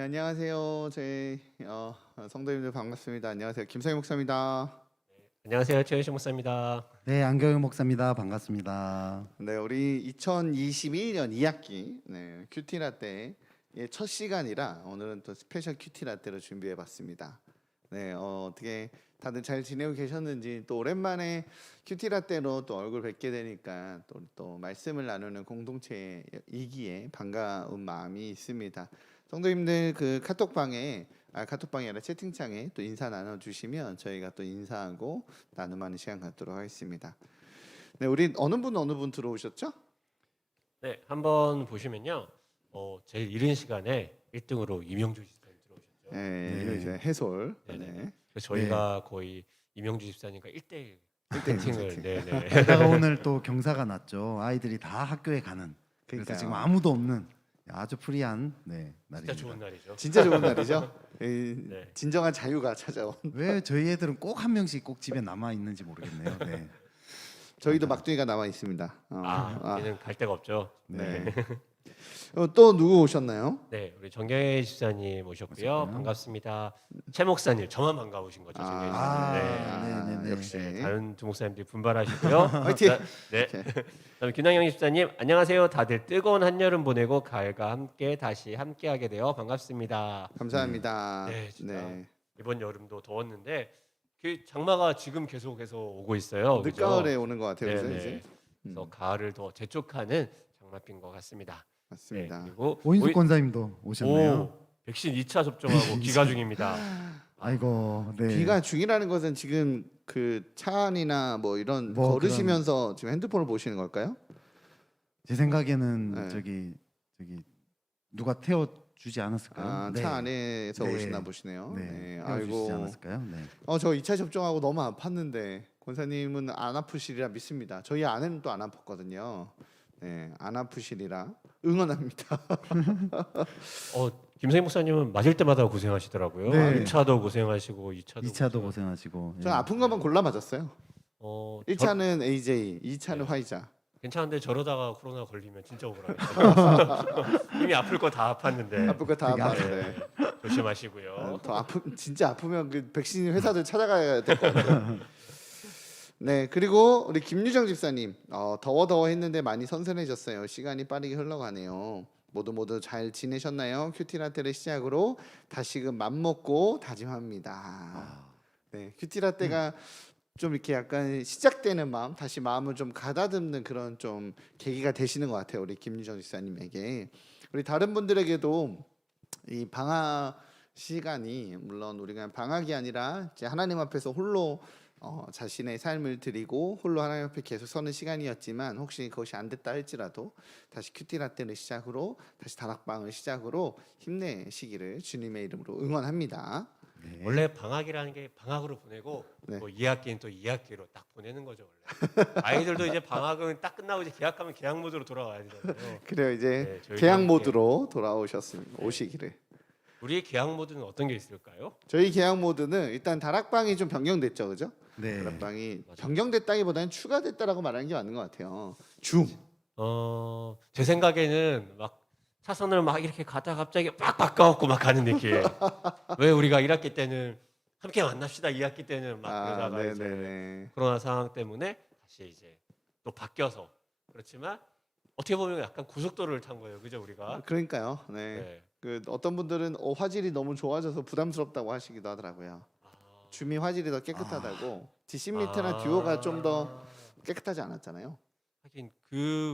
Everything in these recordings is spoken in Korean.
네, 안녕하세요. 저희 성도님들 반갑습니다. 안녕하세요. 김성희 목사입니다. 안녕하세요. 최현식 목사입니다. 네, 안경영 목사입니다. 반갑습니다. 네, 우리 2021년 2학기 큐티 라떼의 첫 시간이라 오늘은 또 스페셜 큐티 라떼로 준비해 봤습니다. 네, 어떻게 다들 잘 지내고 계셨는지, 또 오랜만에 큐티 라떼로 또 얼굴 뵙게 되니까 또 말씀을 나누는 공동체이기에 반가운 마음이 있습니다. 성도님들 그 카톡방이 아니라 채팅창에 또 인사 나눠주시면 저희가 또 인사하고 나눔하는 시간 갖도록 하겠습니다. 네, 우리 어느 분 들어오셨죠? 네, 한번 보시면요. 제일 이른 시간에 1등으로 이명주 집사님 들어오셨죠. 네, 네. 이제 해솔. 네네. 네. 그래서 저희가 거의 이명주 집사님과 1대1 1대1 채팅을 네네. 게다가 오늘 또 경사가 났죠. 아이들이 다 학교에 가는. 그래서 그러니까요. 지금 아무도 없는 아주 프리한 진짜 날입니다. 좋은 날이죠. 진짜 좋은 날이죠. 네. 진정한 자유가 찾아온. 왜 저희 애들은 꼭 한 명씩 꼭 집에 남아 있는지 모르겠네요. 네. 저희도 막둥이가 남아 있습니다. 얘는 갈 데가 없죠. 네. 또 누구 오셨나요? 네, 우리 정경혜 집사님 오셨고요. 오셨고요. 반갑습니다. 최 목사님, 저만 반가우신 거죠, 정경혜 집사님. 네. 역시. 네, 다른 두 목사님들이 분발하시고요. 화이팅! 네. 그다음에 김남영 집사님, 안녕하세요. 다들 뜨거운 한여름 보내고 가을과 함께 다시 함께하게 되어 반갑습니다. 감사합니다. 네, 진짜. 이번 여름도 더웠는데 그 장마가 지금 계속해서 오고 있어요. 그죠? 늦가을에 오는 것 같아요. 네, 그죠? 네. 이제? 그래서 가을을 더 재촉하는 장마빛인 것 같습니다. 맞습니다. 네, 그리고 오인숙 권사님도 오셨네요. 오, 백신 2차 접종하고 귀가 중입니다. 아이고, 네. 귀가 중이라는 것은 지금 그 차 안이나 뭐 이런 뭐 걸으시면서 지금 핸드폰을 보시는 걸까요? 제 생각에는 네. 저기 누가 태워 주지 않았을까요? 차 안에서 네. 오시나 보시네요. 네. 태워 주시지 않았을까요? 네. 저 2차 접종하고 너무 아팠는데 권사님은 안 아프시리라 믿습니다. 저희 아내는 또 안 아팠거든요. 네, 안 아프시리라 응원합니다. 김세희 목사님은 맞을 때마다 고생하시더라고요. 네. 1차도 고생하시고 2차도 2차도 고생하시고. 저는 아픈 것만 골라 맞았어요. 1차는 네. AJ, 2차는 화이자. 괜찮은데 저러다가 코로나 걸리면 진짜 억울하겠다. 이미 아플 거 다 아팠는데. 아플 거 다 되게 아팠는데 조심하시고요. 진짜 아프면 그 백신 회사들 찾아가야 될 것 같아요. 네, 그리고 우리 김유정 집사님, 더워 했는데 많이 선선해졌어요. 시간이 빠르게 흘러가네요. 모두 잘 지내셨나요? 큐티라떼를 시작으로 다시금 맘먹고 다짐합니다. 네, 큐티라떼가 좀 이렇게 약간 시작되는 마음, 다시 마음을 좀 가다듬는 그런 좀 계기가 되시는 것 같아요. 우리 김유정 집사님에게. 우리 다른 분들에게도 이 방학 시간이, 물론 우리가 방학이 아니라 이제 하나님 앞에서 홀로 자신의 삶을 드리고 홀로 하나님 앞에 계속 서는 시간이었지만, 혹시 그것이 안 됐다 할지라도 다시 큐티라떼를 시작으로, 다시 다락방을 시작으로 힘내시기를 주님의 이름으로 응원합니다. 네. 원래 방학이라는 게 방학으로 보내고 네. 뭐 2학기는 또 2학기로 딱 보내는 거죠, 원래. 아이들도 이제 방학은 딱 끝나고 이제 개학하면 개학 모드로 돌아와야 되잖아요. 그래요, 이제 네, 저희도 계약 함께. 모드로 돌아오셨습니다. 오시기를. 우리의 개학 모드는 어떤 게 있을까요? 저희 계약 모드는 일단 다락방이 좀 변경됐죠, 그죠? 네. 다락방이 맞아요. 변경됐다기보다는 추가됐다라고 말하는 게 맞는 것 같아요. 제 생각에는 막 차선을 막 이렇게 가다가 갑자기 막 바꿔갖고 막 가는 느낌. 왜 우리가 1학기 때는 함께 만납시다, 2학기 때는 막 그러다가 이제 네네네. 코로나 상황 때문에 다시 이제 또 바뀌어서. 그렇지만 어떻게 보면 약간 고속도로를 탄 거예요, 그죠, 우리가? 그러니까요. 네. 네. 그 어떤 분들은 화질이 너무 좋아져서 부담스럽다고 하시기도 하더라고요. 줌이 화질이 더 깨끗하다고. G10m나 듀오가 좀 더 깨끗하지 않았잖아요. 하긴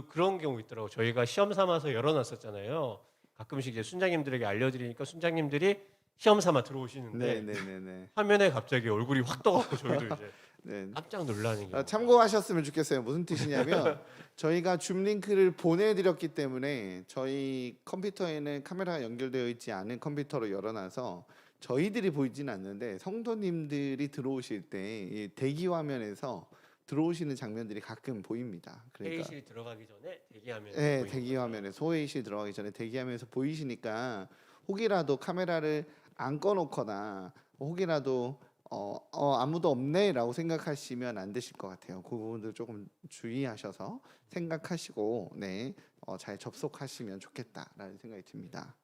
그런 경우 있더라고. 저희가 시험 삼아서 열어놨었잖아요. 가끔씩 이제 순장님들에게 알려드리니까 순장님들이 시험 삼아 들어오시는데 네네네네. 화면에 갑자기 얼굴이 확 떠갖고 저희도 이제 네. 깜짝 놀라는 게. 참고하셨으면 좋겠어요. 무슨 뜻이냐면 저희가 줌 링크를 보내드렸기 때문에 저희 컴퓨터에는 카메라가 연결되어 있지 않은 컴퓨터로 열어놔서 저희들이 보이지는 않는데 성도님들이 들어오실 때 이 대기 화면에서 들어오시는 장면들이 가끔 보입니다. 그러니까 회의실 들어가기 전에 대기하면서 네, 보이는 대기 거죠. 화면에 소회의실 들어가기 전에 대기 화면에서 보이시니까 혹이라도 카메라를 안 꺼놓거나 혹이라도 아무도 없네라고 생각하시면 안 되실 것 같아요. 그 부분들 조금 주의하셔서 생각하시고 잘 접속하시면 좋겠다라는 생각이 듭니다.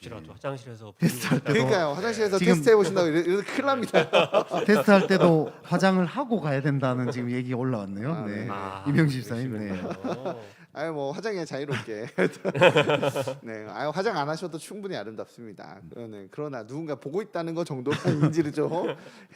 혹시라도 화장실에서 테스트할 때도 그러니까요. 화장실에서 지금- 테스트 해보신다고 이러면 큰일 납니다. 테스트할 때도 화장을 하고 가야 된다는 지금 얘기 올라왔네요. 아, 네. 네. 이명식 집사님. 네. 그러시군요. 아유 뭐 화장에 자유롭게. 네, 아유 화장 안 하셔도 충분히 아름답습니다. 네, 그러나 누군가 보고 있다는 거 정도만 인지를 좀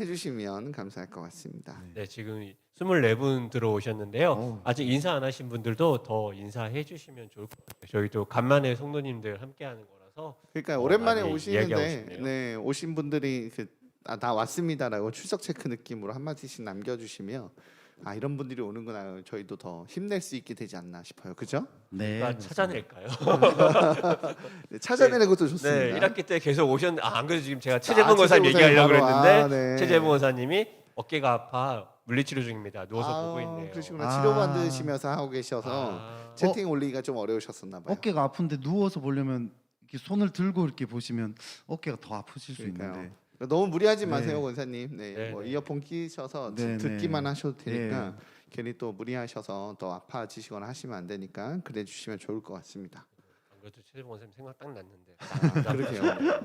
해주시면 감사할 것 같습니다. 네, 지금 24분 들어오셨는데요. 어우. 아직 인사 안 하신 분들도 더 인사해 주시면 좋을 것 같아요. 저희도 간만에 성도님들 함께하는 거라서 그러니까 오랜만에 많이 오시는데 이야기하고 싶네요. 네, 오신 분들이 다 왔습니다라고 출석 체크 느낌으로 한 마디씩 남겨주시면 아 이런 분들이 오는구나 저희도 더 힘낼 수 있게 되지 않나 싶어요. 그죠? 네. 우리가 찾아낼까요? 네, 찾아내는 것도 좋습니다. 네, 1학기 때 계속 오셨는데 안 그래도 지금 제가 최재봉 아, 원사님 최재봉 얘기하려고 바로, 그랬는데 네. 최재봉 원사님이 어깨가 아파 물리치료 중입니다. 누워서 아우, 보고 있네요. 그러시구나. 아. 치료 받으시면서 하고 계셔서 아, 채팅 올리기가 좀 어려우셨었나 봐요. 어깨가 아픈데 누워서 보려면 이렇게 손을 들고 이렇게 보시면 어깨가 더 아프실 수 그러니까요. 있는데. 너무 무리하지 네. 마세요, 권사님. 네, 네, 뭐 네. 이어폰 끼셔서 네, 듣기만 네. 하셔도 되니까 괜히 또 무리하셔서 더 아파지시거나 하시면 안 되니까 그래 주시면 좋을 것 같습니다. 안 그래도 최재봉 원사님 생각 딱 났는데. 그러게요.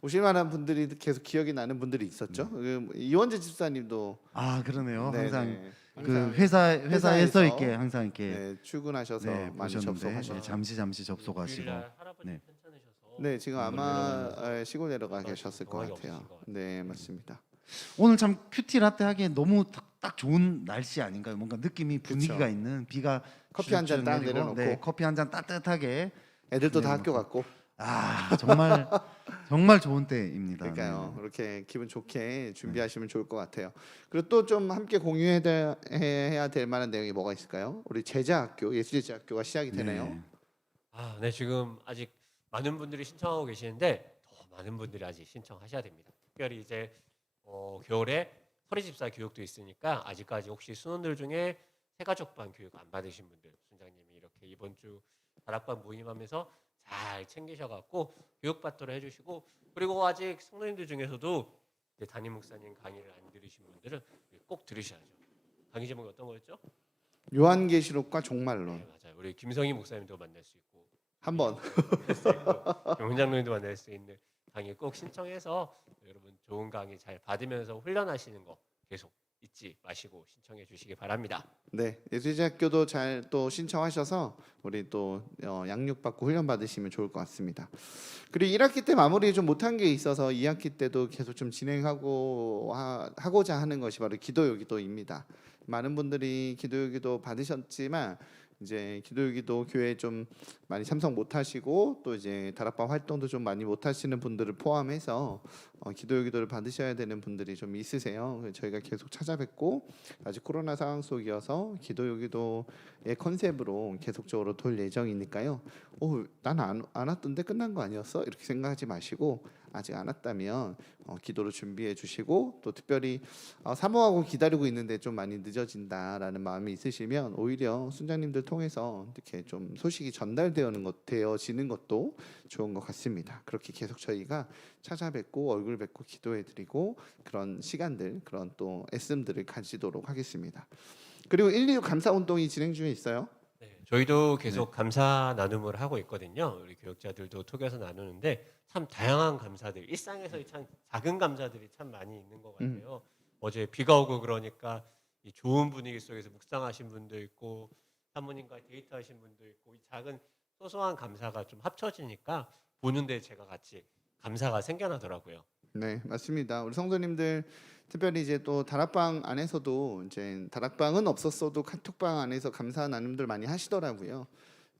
오실 만한 분들이 계속 기억이 나는 분들이 있었죠. 이원재 집사님도 아 그러네요. 네, 항상 네. 그 항상 회사에서 회사에서 이렇게 항상 이렇게 네, 출근하셔서 네, 많이 보셨는데 접속하셔서 잠시 접속하시고. 주일날 할아버지 네. 편찮으셔서 네, 지금 아마 시골 내려가 아마 계셨을 것 정황이 같아요. 없으신 것 같아요. 네, 맞습니다. 오늘 참 큐티 라떼 하기에 너무 딱 좋은 날씨 아닌가요? 뭔가 느낌이 분위기가 그쵸. 있는 비가 커피 한 잔 주룩주룩 딱 내리고, 내려놓고. 네, 커피 한 잔 따뜻하게. 애들도 다 네, 학교 갔고 아 정말 정말 좋은 때입니다. 그러니까요. 네. 이렇게 기분 좋게 준비하시면 좋을 것 같아요. 그리고 또 좀 함께 공유해야 될 만한 내용이 뭐가 있을까요? 우리 제자학교 예수제자학교가 시작이 되나요? 네. 아, 네, 지금 아직 많은 분들이 신청하고 계시는데 더 많은 분들이 아직 신청하셔야 됩니다. 특별히 이제 겨울에 서리집사 교육도 있으니까 아직까지 혹시 수능들 중에 새가족반 교육 안 받으신 분들 순장님이 이렇게 이번 주 다락방 모임하면서 잘 챙기셔갖고 교육받도록 해주시고 그리고 아직 성도님들 중에서도 이제 담임 목사님 강의를 안 들으신 분들은 꼭 들으셔야죠. 강의 제목이 어떤 거였죠? 요한계시록과 종말론 네, 맞아요. 우리 김성희 목사님도 만날 수 있고 한번 경장님도 만날 수 있는 강의 꼭 신청해서 여러분 좋은 강의 잘 받으면서 훈련하시는 거 계속 잊지 마시고 신청해 주시기 바랍니다. 네 예수제자학교도 잘 또 신청하셔서 우리 또 양육받고 훈련 받으시면 좋을 것 같습니다. 그리고 1학기 때 마무리 좀 못한 게 있어서 2학기 때도 계속 좀 진행하고 하고자 하는 것이 바로 기도요기도입니다. 많은 분들이 기도요기도 받으셨지만 이제 기도요기도 교회 좀 많이 참석 못하시고 또 이제 다락방 활동도 좀 많이 못하시는 분들을 포함해서 기도요기도를 받으셔야 되는 분들이 좀 있으세요. 그래서 저희가 계속 찾아뵙고 아직 코로나 상황 속이어서 기도요기도의 컨셉으로 계속적으로 돌 예정이니까요. 난 안 왔던데 끝난 거 아니었어? 이렇게 생각하지 마시고 아직 안 왔다면 기도로 준비해 주시고 또 특별히 사모하고 기다리고 있는데 좀 많이 늦어진다라는 마음이 있으시면 오히려 순장님들 통해서 이렇게 좀 소식이 되어지는 것도 좋은 것 같습니다. 그렇게 계속 저희가 찾아뵙고 얼굴 뵙고 기도해드리고 그런 시간들 그런 또 애씀들을 가지도록 하겠습니다. 그리고 126 감사 운동이 진행 중에 있어요. 네, 저희도 계속 감사 나눔을 하고 있거든요. 우리 교육자들도 톡에서 나누는데 참 다양한 감사들, 일상에서 참 작은 감사들이 참 많이 있는 것 같아요. 어제 비가 오고 그러니까 이 좋은 분위기 속에서 묵상하신 분도 있고 사모님과 데이트하신 분도 있고 이 작은 소소한 감사가 좀 합쳐지니까 보는데 제가 같이 감사가 생겨나더라고요. 네, 맞습니다. 우리 성도님들 특별히 이제 또 다락방 안에서도 이제 다락방은 없었어도 카톡방 안에서 감사 나눔들 많이 하시더라고요.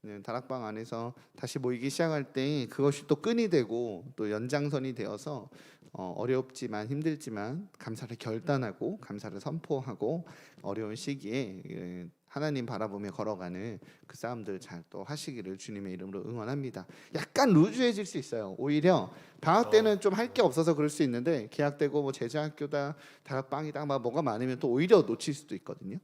네, 다락방 안에서 다시 모이기 시작할 때 그것이 또 끈이 되고 또 연장선이 되어서 어렵지만 힘들지만 감사를 결단하고 감사를 선포하고 어려운 시기에 하나님 바라보며 걸어가는 그 싸움들 잘 또 하시기를 주님의 이름으로 응원합니다. 약간 루즈해질 수 있어요. 오히려 방학 때는 좀 할 게 없어서 그럴 수 있는데 계약되고 뭐 제자학교다 다락방이다 막 뭐가 많으면 또 오히려 놓칠 수도 있거든요.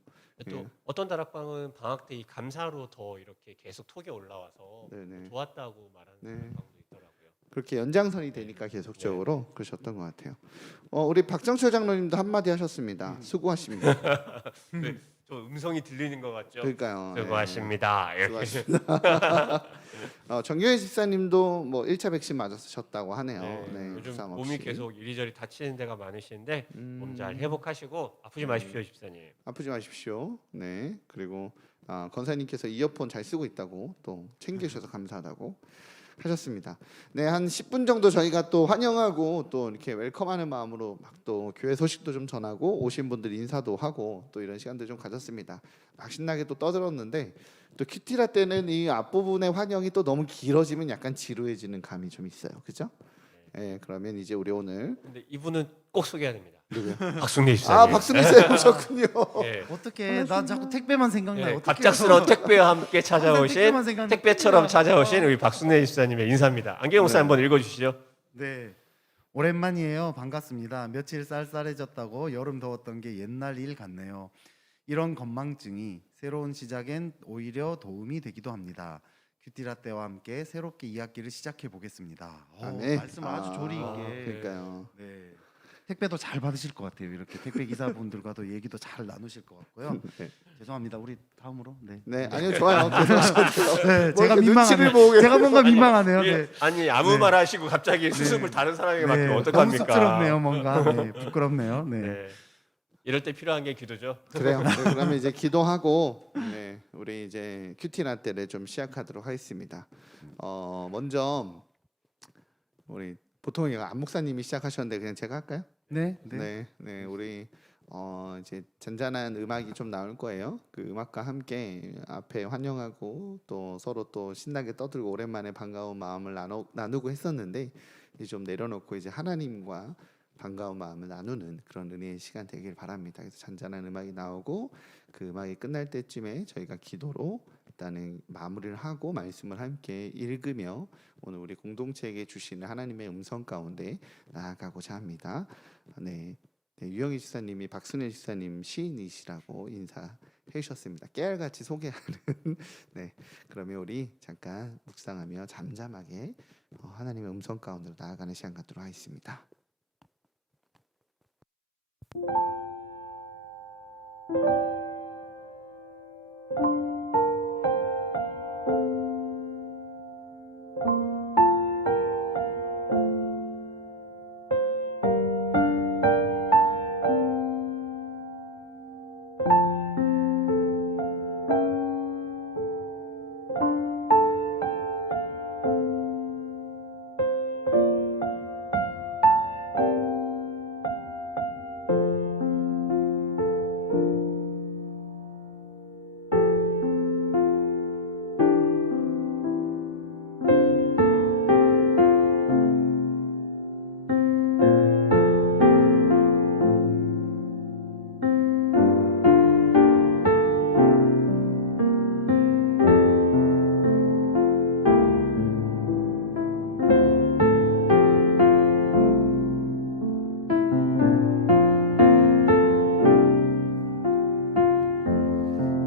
또 예. 어떤 다락방은 방학 때 이 감사로 더 이렇게 계속 톡에 올라와서 네네. 좋았다고 말하는 네. 다락방도 있더라고요. 그렇게 연장선이 되니까 계속적으로 그러셨던 것 같아요. 우리 박정철 장로님도 한마디 하셨습니다. 수고하십니다. 네, 좀 음성이 들리는 것 같죠? 그러니까요. 수고하십니다. 네. 이렇게. 수고하십니다. 정경혜 집사님도 뭐 1차 백신 맞으셨다고 하네요. 네, 네, 요즘 부상 몸이 없이. 계속 이리저리 다치는 데가 많으신데 몸 잘 음, 회복하시고 아프지 마십시오, 집사님. 아프지 마십시오. 네. 그리고 권사님께서 이어폰 잘 쓰고 있다고 또 챙겨주셔서 감사하다고 하셨습니다. 네, 한 10분 정도 저희가 또 환영하고 또 이렇게 웰컴하는 마음으로 막 또 교회 소식도 좀 전하고 오신 분들 인사도 하고 또 이런 시간들 좀 가졌습니다. 막 신나게 또 떠들었는데 또 큐티라 때는 이 앞부분의 환영이 또 너무 길어지면 약간 지루해지는 감이 좀 있어요. 그죠? 네, 그러면 이제 우리 오늘 근데 이분은 꼭 소개해야 됩니다. 누구요? 박순례 집사님. 박수미 쌤 오셨군요. 예. 어떻게 나 자꾸 택배만 생각나요. 예, 어떡해요? 갑작스러운 택배와 함께 찾아오신 택배만 생각나. 택배처럼 찾아오신 우리 박순례 집사님의 인사입니다. 안경 목사 한번 읽어주시죠. 네. 오랜만이에요. 반갑습니다. 며칠 쌀쌀해졌다고 여름 더웠던 게 옛날 일 같네요. 이런 건망증이 새로운 시작엔 오히려 도움이 되기도 합니다. 큐티라떼와 함께 새롭게 이학기를 시작해 보겠습니다. 네. 말씀 아주 조리 있게. 그러니까요. 네. 택배도 잘 받으실 것 같아요. 이렇게 택배 기사분들과도 얘기도 잘 나누실 것 같고요. 네. 죄송합니다. 우리 다음으로. 네. 네, 아니요 좋아요. 계속 하셔도 돼요. 네, 뭐 제가 이렇게 눈치를 민망하네요. 보고 제가 뭔가 민망하네요. 예, 네. 아니 아무 네. 말 하시고 갑자기 수습을 다른 사람에게 맡기면 너무 어떡합니까? 쑥스럽네요. 뭔가 네, 부끄럽네요. 네. 네. 이럴 때 필요한 게 기도죠. 그래요. 네, 그러면 이제 기도하고 네, 우리 이제 큐티 라떼를 좀 시작하도록 하겠습니다. 먼저 우리 보통 이거 안 목사님이 시작하셨는데 그냥 제가 할까요? 네. 네, 우리 이제 잔잔한 음악이 좀 나올 거예요. 그 음악과 함께 앞에 환영하고 또 서로 또 신나게 떠들고 오랜만에 반가운 마음을 나누고 했었는데 이제 좀 내려놓고 이제 하나님과 반가운 마음을 나누는 그런 은혜의 시간 되길 바랍니다. 그래서 잔잔한 음악이 나오고 그 음악이 끝날 때쯤에 저희가 기도로 일단은 마무리를 하고 말씀을 함께 읽으며 오늘 우리 공동체에게 주시는 하나님의 음성 가운데 나아가고자 합니다. 네, 유영희 지사님이 박순혜 지사님 시인이시라고 인사해 주셨습니다. 깨알같이 소개하는 네, 그러면 우리 잠깐 묵상하며 잠잠하게 하나님의 음성 가운데로 나아가는 시간 갖도록 하겠습니다.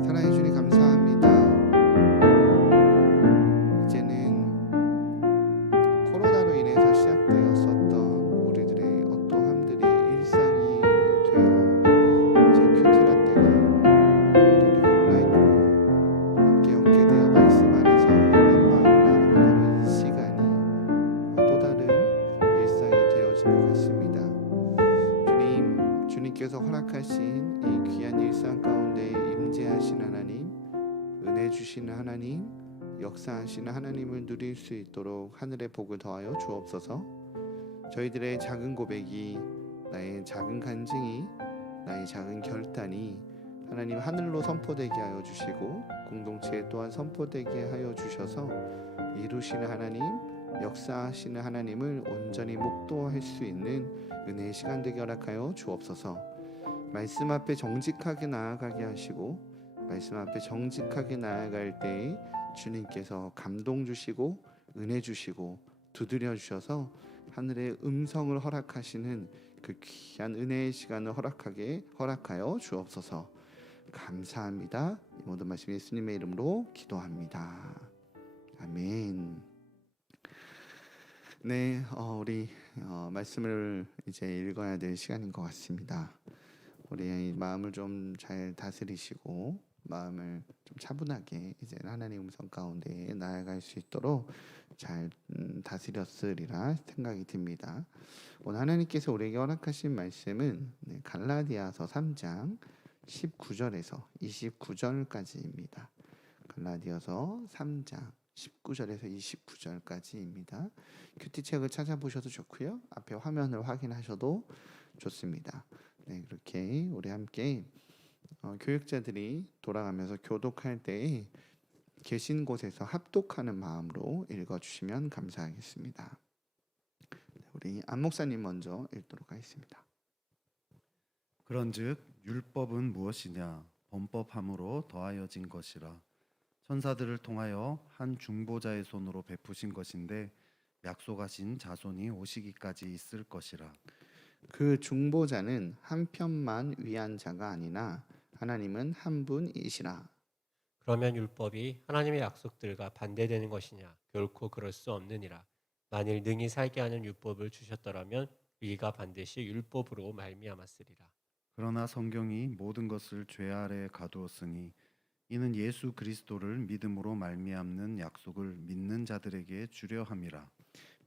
사랑해 주님 감사합니다. 이제는 코로나로 인해서 시작되었었던 우리들의 어떠함들이 일상이 되어 이제 큐티라떼가 또 우리가 온라인으로 함께 연계되어 말씀 안에서 한 마음을 나누는 이 시간이 또 다른 일상이 되어진 것 같습니다. 주님께서 허락하신 이 귀한 일상 가운데 임재하신 하나님, 은혜 주시는 하나님, 역사하시는 하나님을 누릴 수 있도록 하늘의 복을 더하여 주옵소서. 저희들의 작은 고백이, 나의 작은 간증이, 나의 작은 결단이 하나님 하늘로 선포되게 하여 주시고 공동체에 또한 선포되게 하여 주셔서 이루시는 하나님, 역사하시는 하나님을 온전히 목도할 수 있는 은혜의 시간 되게 허락하여 주옵소서. 말씀 앞에 정직하게 나아가게 하시고 말씀 앞에 정직하게 나아갈 때에 주님께서 감동 주시고 은혜 주시고 두드려 주셔서 하늘의 음성을 허락하시는 그 귀한 은혜의 시간을 허락하여 주옵소서. 감사합니다. 이 모든 말씀 예수님의 이름으로 기도합니다. 아멘. 네, 우리 말씀을 이제 읽어야 될 시간인 것 같습니다. 우리 마음을 좀 잘 다스리시고 마음을 좀 차분하게 이제 하나님 음성 가운데 나아갈 수 있도록 잘 다스렸으리라 생각이 듭니다. 오늘 하나님께서 우리에게 허락하신 말씀은 갈라디아서 3장 19절에서 29절까지입니다. 갈라디아서 3장 19절에서 29절까지입니다. 큐티책을 찾아보셔도 좋고요. 앞에 화면을 확인하셔도 좋습니다. 네, 그렇게 우리 함께 교육자들이 돌아가면서 교독할 때에 계신 곳에서 합독하는 마음으로 읽어주시면 감사하겠습니다. 우리 안 목사님 먼저 읽도록 하겠습니다. 그런즉 율법은 무엇이냐? 범법함으로 더하여진 것이라. 천사들을 통하여 한 중보자의 손으로 베푸신 것인데 약속하신 자손이 오시기까지 있을 것이라. 그 중보자는 한 편만 위한 자가 아니나 하나님은 한 분이시라. 그러면 율법이 하나님의 약속들과 반대되는 것이냐? 결코 그럴 수 없느니라. 만일 능히 살게 하는 율법을 주셨더라면 이가 반드시 율법으로 말미암았으리라. 그러나 성경이 모든 것을 죄 아래 가두었으니 이는 예수 그리스도를 믿음으로 말미암는 약속을 믿는 자들에게 주려 함이라.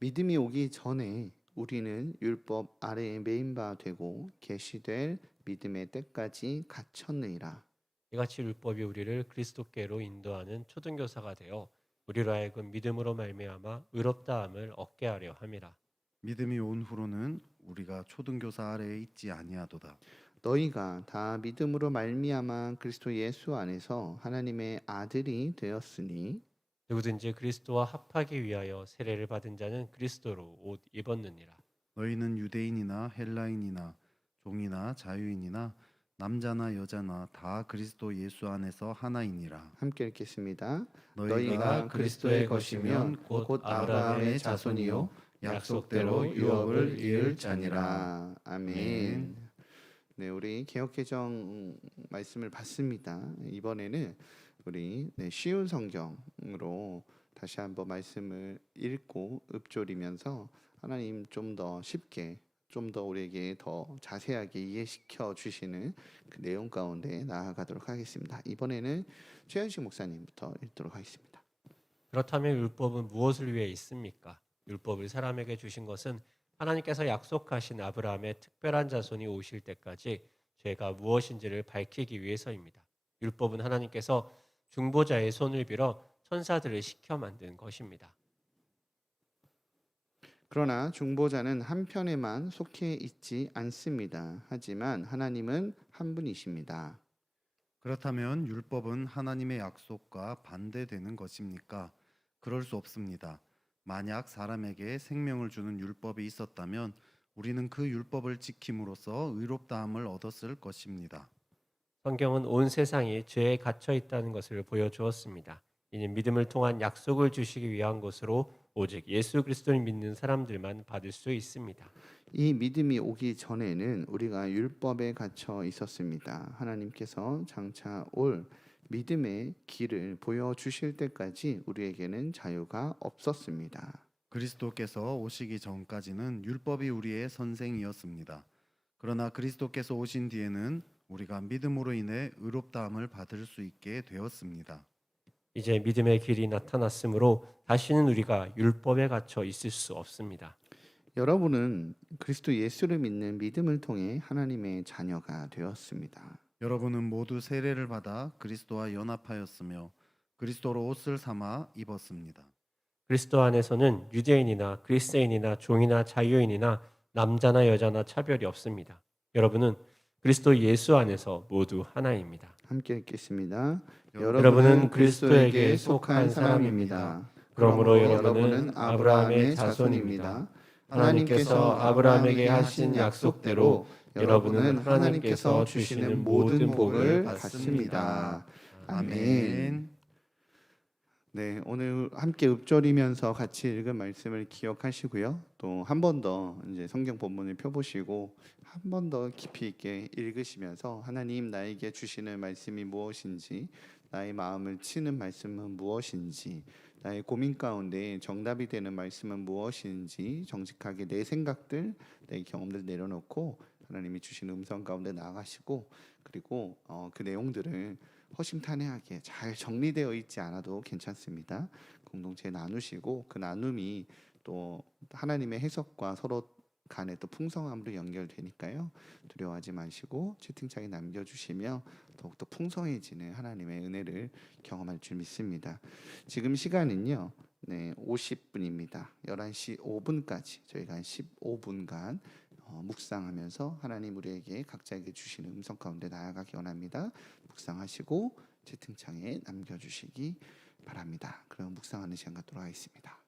믿음이 오기 전에 우리는 율법 아래에 매인 바 되고 계시될 믿음의 때까지 갇혔느니라. 이같이 율법이 우리를 그리스도께로 인도하는 초등교사가 되어 우리로 하여금 믿음으로 말미암아 의롭다함을 얻게 하려 함이라. 믿음이 온 후로는 우리가 초등교사 아래에 있지 아니하도다. 너희가 다 믿음으로 말미암아 그리스도 예수 안에서 하나님의 아들이 되었으니 누구든지 그리스도와 합하기 위하여 세례를 받은 자는 그리스도로 옷 입었느니라. 너희는 유대인이나 헬라인이나 종이나 자유인이나 남자나 여자나 다 그리스도 예수 안에서 하나이니라. 함께 읽겠습니다. 너희가 그리스도의 것이면 곧 아브라함의 자손이요 약속대로 유업을 이을 자니라. 아멘. 네, 우리 개역개정 말씀을 봤습니다. 이번에는 우리 쉬운 성경으로 다시 한번 말씀을 읽고 읊조리면서 하나님 좀 더 쉽게 좀 더 우리에게 더 자세하게 이해시켜 주시는 그 내용 가운데 나아가도록 하겠습니다. 이번에는 최현식 목사님부터 읽도록 하겠습니다. 그렇다면 율법은 무엇을 위해 있습니까? 율법을 사람에게 주신 것은 하나님께서 약속하신 아브라함의 특별한 자손이 오실 때까지 죄가 무엇인지를 밝히기 위해서입니다. 율법은 하나님께서 중보자의 손을 빌어 천사들을 시켜 만든 것입니다. 그러나 중보자는 한편에만 속해 있지 않습니다. 하지만 하나님은 한 분이십니다. 그렇다면 율법은 하나님의 약속과 반대되는 것입니까? 그럴 수 없습니다. 만약 사람에게 생명을 주는 율법이 있었다면 우리는 그 율법을 지킴으로써 의롭다함을 얻었을 것입니다. 성경은 온 세상이 죄에 갇혀 있다는 것을 보여주었습니다. 이는 믿음을 통한 약속을 주시기 위한 것으로 오직 예수 그리스도를 믿는 사람들만 받을 수 있습니다. 이 믿음이 오기 전에는 우리가 율법에 갇혀 있었습니다. 하나님께서 장차 올 믿음의 길을 보여주실 때까지 우리에게는 자유가 없었습니다. 그리스도께서 오시기 전까지는 율법이 우리의 선생이었습니다. 그러나 그리스도께서 오신 뒤에는 우리가 믿음으로 인해 의롭다함을 받을 수 있게 되었습니다. 이제 믿음의 길이 나타났으므로 다시는 우리가 율법에 갇혀 있을 수 없습니다. 여러분은 그리스도 예수를 믿는 믿음을 통해 하나님의 자녀가 되었습니다. 여러분은 모두 세례를 받아 그리스도와 연합하였으며 그리스도로 옷을 삼아 입었습니다. 그리스도 안에서는 유대인이나 그리스도인이나 종이나 자유인이나 남자나 여자나 차별이 없습니다. 여러분은 그리스도 예수 안에서 모두 하나입니다. 함께 읽겠습니다. 여러분은 그리스도에게 속한 사람입니다. 그러므로 여러분은 아브라함의 자손입니다. 하나님께서 아브라함에게 하신 약속대로 여러분은 하나님께서 주시는 모든 복을 받습니다. 아멘. 네, 오늘 함께 읊조리면서 같이 읽은 말씀을 기억하시고요. 또 한 번 더 이제 성경 본문을 펴보시고 한 번 더 깊이 있게 읽으시면서 하나님 나에게 주시는 말씀이 무엇인지, 나의 마음을 치는 말씀은 무엇인지, 나의 고민 가운데 정답이 되는 말씀은 무엇인지 정직하게 내 생각들, 내 경험들 내려놓고 하나님이 주신 음성 가운데 나아가시고 그리고 그 내용들을 허심탄회하게 잘 정리되어 있지 않아도 괜찮습니다. 공동체에 나누시고 그 나눔이 또 하나님의 해석과 서로 간의 또 풍성함으로 연결되니까요. 두려워하지 마시고 채팅창에 남겨주시며 더욱더 풍성해지는 하나님의 은혜를 경험할 줄 믿습니다. 지금 시간은요. 네, 50분입니다. 11시 5분까지 저희가 한 15분간 묵상하면서 하나님 우리에게 각자에게 주시는 음성 가운데 나아가기 원합니다. 묵상하시고 채팅창에 남겨주시기 바랍니다. 그럼 묵상하는 시간 갖도록 하겠습니다.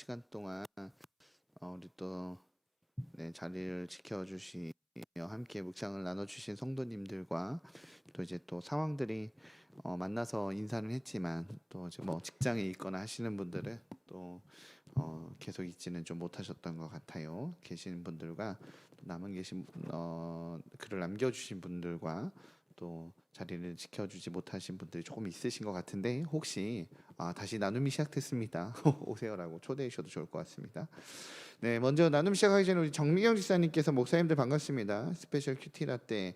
시간 동안 우리 또 자리를 지켜주시며 함께 묵상을 나눠주신 성도님들과 또 이제 또 상황들이 만나서 인사는 했지만 또 이제 뭐 직장에 있거나 하시는 분들은 또 계속 있지는 좀 못하셨던 것 같아요. 계신 분들과 또 남은 계신 글을 남겨주신 분들과 또 자리를 지켜주지 못하신 분들이 조금 있으신 것 같은데 혹시 다시 나눔이 시작됐습니다. 오세요라고 초대해 주셔도 좋을 것 같습니다. 네, 먼저 나눔 시작하기 전에 우리 정미경 집사님께서 목사님들 반갑습니다. 스페셜 큐티 라떼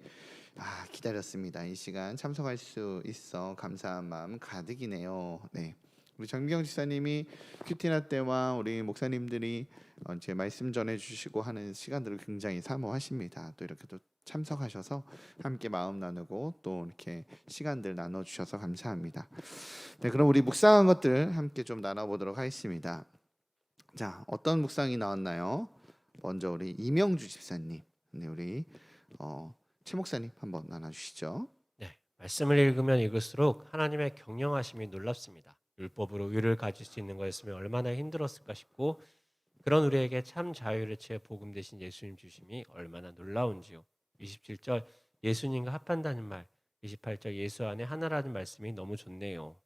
기다렸습니다. 이 시간 참석할 수 있어 감사한 마음 가득이네요. 네, 우리 정미경 집사님이 큐티 라떼와 우리 목사님들이 제 말씀 전해주시고 하는 시간들을 굉장히 사모하십니다. 또 이렇게 또 참석하셔서 함께 마음 나누고 또 이렇게 시간들 나눠주셔서 감사합니다. 네, 그럼 우리 묵상한 것들 함께 좀 나눠보도록 하겠습니다. 자, 어떤 묵상이 나왔나요? 먼저 우리 이명주 집사님, 네, 우리 최 목사님 한번 나눠주시죠. 네, 말씀을 읽으면 읽을수록 하나님의 경영하심이 놀랍습니다. 율법으로 의를 가질 수 있는 거였으면 얼마나 힘들었을까 싶고 그런 우리에게 참 자유를 채 복음 대신 예수님 주심이 얼마나 놀라운지요. 27절 예수님과 합한다는 말, 28절 예수 안에 하나라는 말씀이 너무 좋네요.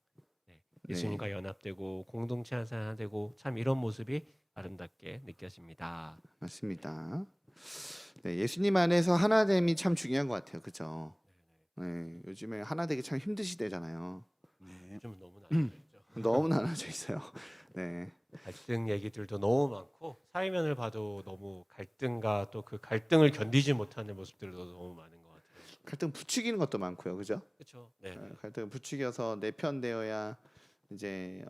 네, 예수님과 연합되고 공동체 하나 되고 참 이런 모습이 아름답게 느껴집니다. 맞습니다. 네, 예수님 안에서 하나됨이 참 중요한 것 같아요. 그죠? 네, 요즘에 하나 되기 참 힘든 시대잖아요. 네. 좀 너무 나뉘어져 있죠. 너무 나눠져 있어요. 네, 갈등 얘기들도 너무 많고 사회면을 봐도 너무 갈등과 또 그 갈등을 견디지 못하는 모습들도 너무 많은 것 같아요. 갈등 부추기는 것도 많고요. 그죠? 그렇죠. 네. 갈등 부추겨서 내 편 되어야 이제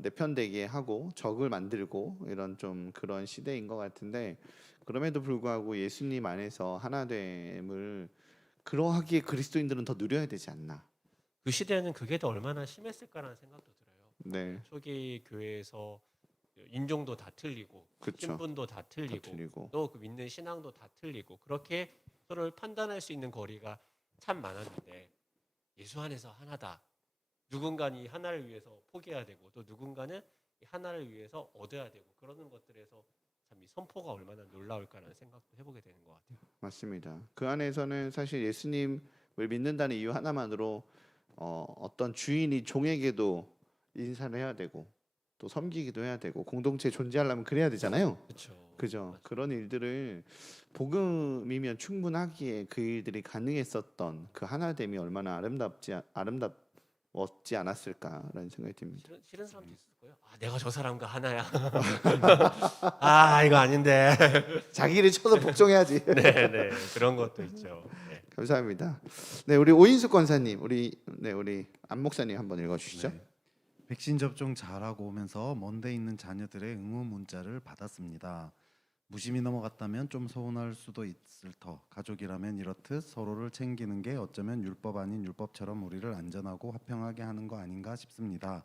내 편 되게 하고 적을 만들고 이런 좀 그런 시대인 것 같은데 그럼에도 불구하고 예수님 안에서 하나됨을 그러하기에 그리스도인들은 더 누려야 되지 않나. 그 시대는 그게 더 얼마나 심했을까라는 생각도 들어요. 네, 초기 교회에서 인종도 다 틀리고 그렇죠. 신분도 다 다 틀리고 틀리고. 또 그 믿는 신앙도 다 틀리고 그렇게 서로를 판단할 수 있는 거리가 참 많았는데 예수 안에서 하나다. 누군가는 이 하나를 위해서 포기해야 되고 또 누군가는 이 하나를 위해서 얻어야 되고 그러는 것들에서 참 이 선포가 얼마나 놀라울까라는 생각도 해보게 되는 것 같아요. 맞습니다. 그 안에서는 사실 예수님을 믿는다는 이유 하나만으로 어떤 주인이 종에게도 인사를 해야 되고 또 섬기기도 해야 되고 공동체에 존재하려면 그래야 되잖아요. 그렇죠. 그죠? 그런 일들을 복음이면 충분하기에 그 일들이 가능했었던 그 하나됨이 얼마나 아름답지 않았을까라는 생각이 듭니다. 싫은 사람도 있을 거예요. 내가 저 사람과 하나야. 이거 아닌데. 자기를 쳐서 복종해야지. 네, 그런 것도 있죠. 네. 감사합니다. 네, 우리 오인숙 권사님, 우리 안 목사님 한번 읽어주시죠. 네. 백신 접종 잘하고 오면서 먼데 있는 자녀들의 응원 문자를 받았습니다. 무심히 넘어갔다면 좀 서운할 수도 있을 터. 가족이라면 이렇듯 서로를 챙기는 게 어쩌면 율법 아닌 율법처럼 우리를 안전하고 화평하게 하는 거 아닌가 싶습니다.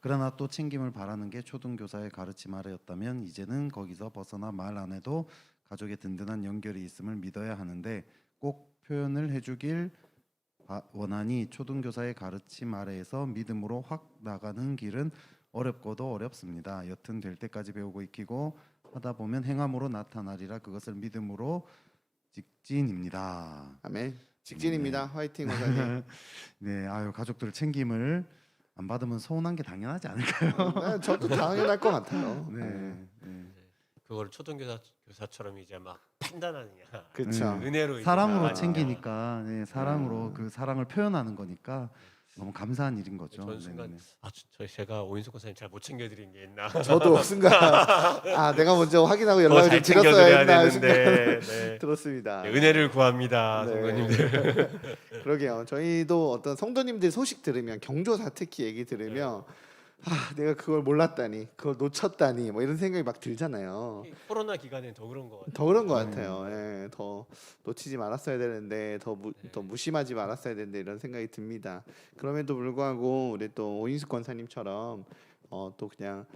그러나 또 챙김을 바라는 게 초등교사의 가르침 아래였다면 이제는 거기서 벗어나 말 안 해도 가족의 든든한 연결이 있음을 믿어야 하는데 꼭 표현을 해주길 원하니 초등교사의 가르침 아래에서 믿음으로 확 나가는 길은 어렵고도 어렵습니다. 여튼 될 때까지 배우고 익히고 하다 보면 행함으로 나타나리라. 그것을 믿음으로 직진입니다. 아멘. 직진입니다. 화이팅 권사님. 네, 가족들 챙김을 안 받으면 서운한 게 당연하지 않을까요? 저도 당연할 것 같아요. 네, 네. 네. 그걸 초등교사처럼 이제 막 판단하느냐. 그렇죠. 은혜로 이제 사랑으로 나가느냐. 챙기니까, 네, 사랑으로 그 사랑을 표현하는 거니까 너무 감사한 일인 거죠. 저는 순간 네, 제가 오인숙 권사님 잘 못 챙겨드린 게 있나. 저도 순간 내가 먼저 확인하고 연락을 잘 좀 드렸어야 챙겨드려야 했나 순간 되는데. 네. 들었습니다. 네, 은혜를 구합니다, 네. 성도님들. 그러게요. 저희도 어떤 성도님들 소식 들으면 경조사 특히 얘기 들으면 내가 그걸 몰랐다니, 그걸 놓쳤다니 뭐 이런 생각이 막 들잖아요. 이 코로나 기간에 더 그런 것 같아요. 더 그런 것 같아요. 예, 더 놓치지 말았어야 되는데 더 무심하지 말았어야 되는데 이런 생각이 듭니다. 그럼에도 불구하고 우리 또 오인숙 권사님처럼 또 그냥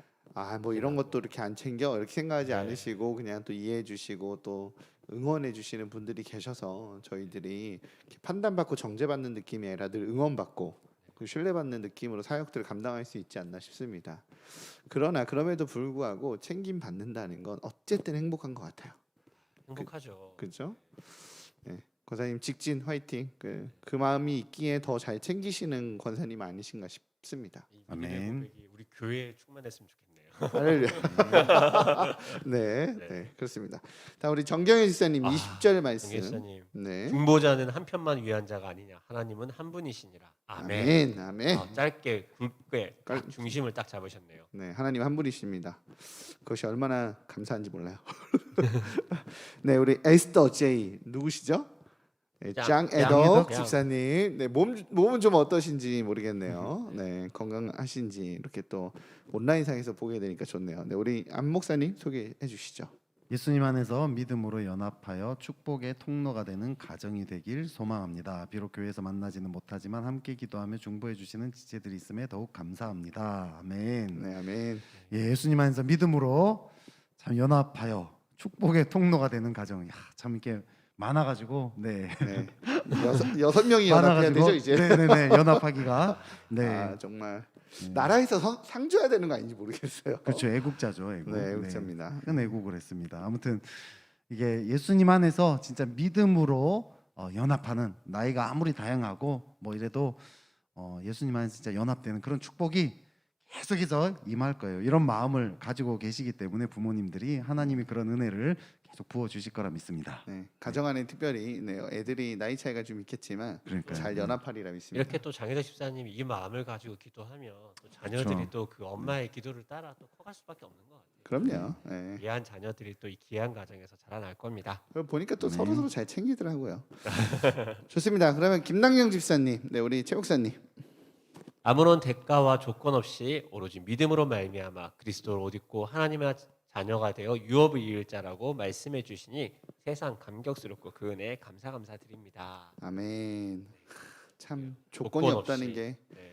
뭐 이런 것도 이렇게 안 챙겨 이렇게 생각하지 네. 않으시고 그냥 또 이해해 주시고 또 응원해 주시는 분들이 계셔서 저희들이 이렇게 판단받고 정죄받는 느낌이 아니라 늘 응원받고 그 신뢰받는 느낌으로 사역들을 감당할 수 있지 않나 싶습니다. 그러나 그럼에도 불구하고 챙김 받는다는 건 어쨌든 행복한 것 같아요. 행복하죠. 그렇죠? 네. 권사님 직진 화이팅. 그 마음이 있기에 더 잘 챙기시는 권사님 아니신가 싶습니다. 이 아멘. 믿음의 고백이 우리 교회에 충만했으면 좋겠네요. 할렐루야. 네, 네. 네, 그렇습니다. 다 우리 정경혜 집사님 아, 20절 말씀. 정예사님, 네. 중보자는 한 편만 위한 자가 아니냐. 하나님은 한 분이시니라. 아멘. 아멘. 아멘. 짧게 굵게 깔- 딱 중심을 딱 잡으셨네요. 네, 하나님 한 분이십니다. 그것이 얼마나 감사한지 몰라요. 네, 우리 에스더 제이 누구시죠? 네, 짱 애덕 짱. 집사님. 네, 몸은 좀 어떠신지 모르겠네요. 네, 건강하신지 이렇게 또 온라인상에서 보게 되니까 좋네요. 네, 우리 안 목사님 소개해 주시죠. 예수님 안에서 믿음으로 연합하여 축복의 통로가 되는 가정이 되길 소망합니다. 비록 교회에서 만나지는 못하지만 함께 기도하며 중보해 주시는 지체들이 있음에 더욱 감사합니다. 아멘. 네, 아멘. 예, 예수님 안에서 믿음으로 참 연합하여 축복의 통로가 되는 가정. 야, 참 이렇게 많아가지고 네. 네, 여섯 명이 연합해야 되죠 이제. 네네네 연합하기가 네. 아 정말 네. 나라에서 상 줘야 되는 거 아닌지 모르겠어요. 그렇죠 애국자죠 애국. 네, 애국자입니다. 큰 애국을 했습니다. 아무튼 이게 예수님 안에서 진짜 믿음으로 연합하는 나이가 아무리 다양하고 뭐 이래도 예수님 안에서 진짜 연합되는 그런 축복이 계속해서 임할 거예요. 이런 마음을 가지고 계시기 때문에 부모님들이 하나님이 그런 은혜를 계속 부어 주실 거라 믿습니다. 네, 가정 안에 특별히 네, 애들이 나이 차이가 좀 있겠지만 그러니까요. 잘 연합하리라 믿습니다. 이렇게 또 장혜석 집사님이 이 마음을 가지고 기도하면 또 자녀들이 그렇죠. 또 그 엄마의 기도를 따라 또 커갈 수밖에 없는 것 같아요. 그럼요. 네. 귀한 자녀들이 또 이 귀한 가정에서 자라날 겁니다. 그걸 보니까 또 네. 서로 잘 챙기더라고요. 좋습니다. 그러면 김남경 집사님, 네 우리 최 목사님. 아무런 대가와 조건 없이 오로지 믿음으로 말미암아 그리스도를 옷 입고 하나님의 자녀가 되어 유업을 이을 자라고 말씀해 주시니 세상 감격스럽고 그 은혜에 감사드립니다. 아멘. 참 조건 조건이 없다는 없이. 게 네.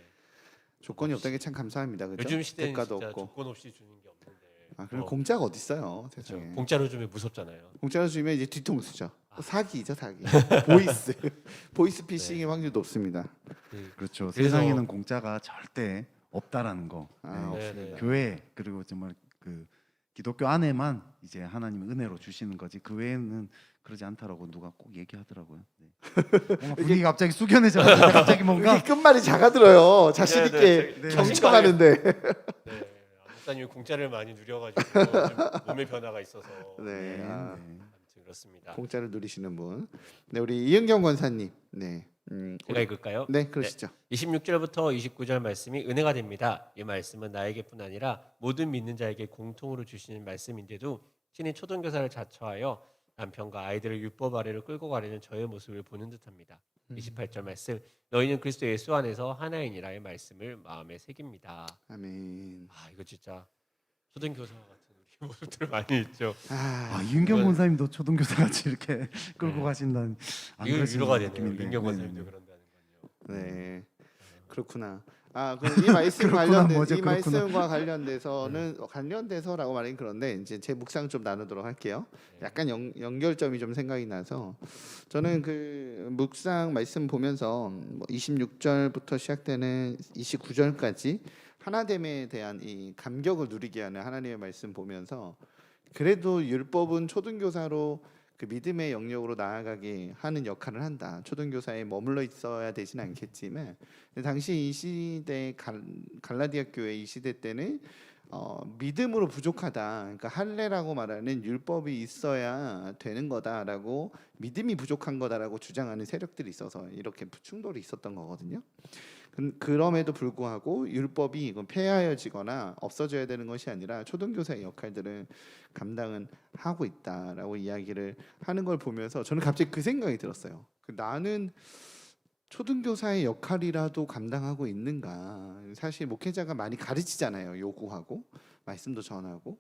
조건이 없다는 게 참 감사합니다. 그죠? 요즘 시대는 대가도 진짜 없고. 조건 없이 주는 게 없는데. 아, 그럼 공짜가 어디 있어요? 그렇죠. 세상에. 공짜로 주면 무섭잖아요. 공짜로 주면 이제 뒤통수죠. 아. 사기죠, 사기. 보이스 피싱의 확률도 없습니다. 그렇죠. 그래서- 세상에는 공짜가 절대 없다라는 거. 아, 네. 없습니다. 교회 그리고 정말 그 기독교 안에만 이제 하나님 은혜로 주시는 거지 그 외에는 그러지 않다라고 누가 꼭 얘기하더라고요. 네. 뭔가 분위기 갑자기 숙연해져가지고 갑자기 뭔가 이게 끝말이 작아들어요. 자신 있게 네, 네. 경청하는데. 네, 목사님이 공짜를 많이 누려가지고 좀 몸의 변화가 있어서 네. 아, 네. 아무튼 그렇습니다. 공짜를 누리시는 분. 네, 우리 이은경 권사님. 네. 제가 읽을까요? 네, 그러시죠. 26절부터 29절 말씀이 은혜가 됩니다. 이 말씀은 나에게뿐 아니라 모든 믿는 자에게 공통으로 주시는 말씀인데도 신이 초등교사를 자처하여 남편과 아이들을 율법 아래로 끌고 가려는 저의 모습을 보는 듯합니다. 28절 말씀 너희는 그리스도 예수 안에서 하나이니라의 말씀을 마음에 새깁니다. 아멘. 아 이거 진짜 초등교사 같은 우리 모습들 많이 있죠. 아, 이은경 이건- 권사님도 초등교사 같이 이렇게 끌고 네. 가신다는 안 이거 그러시는 위로가 되네요. 느낌인데. 윤경 네, 권사님도 네. 그런다는 건요. 네. 그렇구나. 아, 그럼 이 말씀 그렇구나, 관련된 뭐죠, 이 그렇구나. 말씀과 관련돼서는 관련돼서라고 말하긴 그런데 이제 제 묵상 좀 나누도록 할게요. 약간 연결점이 좀 생각이 나서 저는 그 묵상 말씀 보면서 뭐 26절부터 시작되는 29절까지 하나됨에 대한 이 감격을 누리게 하는 하나님의 말씀 보면서 그래도 율법은 초등교사로 그 믿음의 영역으로 나아가게 하는 역할을 한다. 초등교사에 머물러 있어야 되진 않겠지만 당시 이 시대 갈라디아 교회 이 시대 때는 믿음으로 부족하다. 그러니까 할례라고 말하는 율법이 있어야 되는 거다라고 믿음이 부족한 거다라고 주장하는 세력들이 있어서 이렇게 충돌이 있었던 거거든요. 그럼에도 불구하고 율법이 이건 폐하여지거나 없어져야 되는 것이 아니라 초등교사의 역할들은 감당은 하고 있다라고 이야기를 하는 걸 보면서 저는 갑자기 그 생각이 들었어요. 나는 초등교사의 역할이라도 감당하고 있는가? 사실 목회자가 많이 가르치잖아요. 요구하고 말씀도 전하고